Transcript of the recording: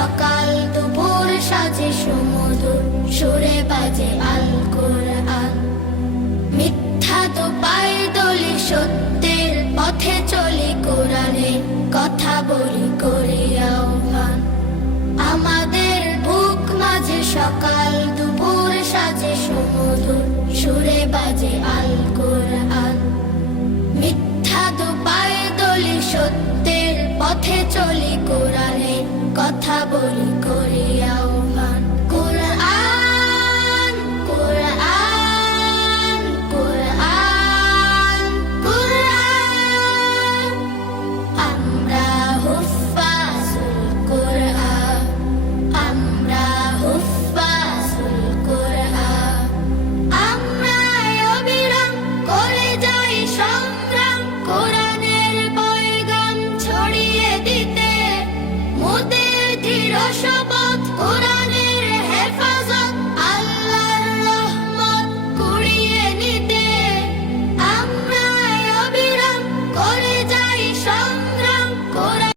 সকাল দুপুর সাজে সুমধুর সুরে বাজে আল কোরআন। মিথ্যা তো পায়ে দলি সত্যের পথে চলি কোরআনে কথা বলি করি আহ্বান। আমাদের বুক মাঝে সকাল দুপুর সাজে সুমধুর সুরে বাজে আল কোরআন। মিথ্যা তো পায়ে দলি সত্যের পথে চলি কোরআনে কথা বলি করি